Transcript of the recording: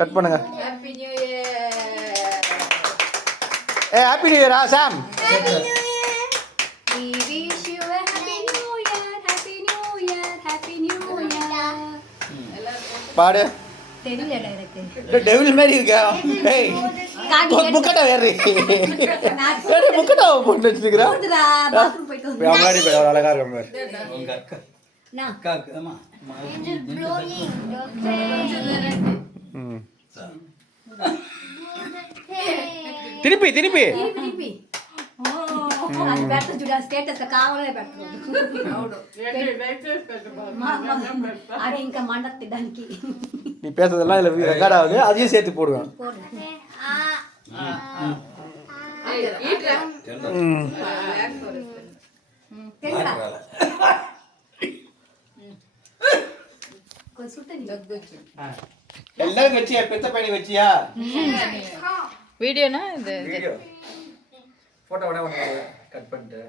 Cut பண்ணுங்க. Happy new year. Happy new year Sam. Happy new year. We wish you a happy new year. Happy new year. Happy new year. பாடு. தெரியல எனக்கு. Devil மாதிரி இருக்க. டேய். முக்கட்ட வேறே. டேய் முக்கட்ட போட்டு வச்சிருக்கற. போடுடா பாத்ரூம் போய்ட்டு வந்து. முன்னாடி போய் அழகா இருக்க மாதிரி. உங்க அக்கா. நான் அக்காமா. Angel blowing. திருப்பி திருப்பி. திருப்பி. అది పెట్టు చూడ స్టేటస్ కావాలనే పెట్టు. అవును. అది ఇంకా మండత్తి దానికి. நீ பேசுறதெல்லாம் இதுல ரெக்கார்ட் ஆகுது. அதையும் சேர்த்து போடுவேன். எல்லாரும் வச்சியா? பெத்த பையனை வச்சியா? வீடியோனா இது வீடியோ போட்டோ உடனே கட் பண்ணிட்டு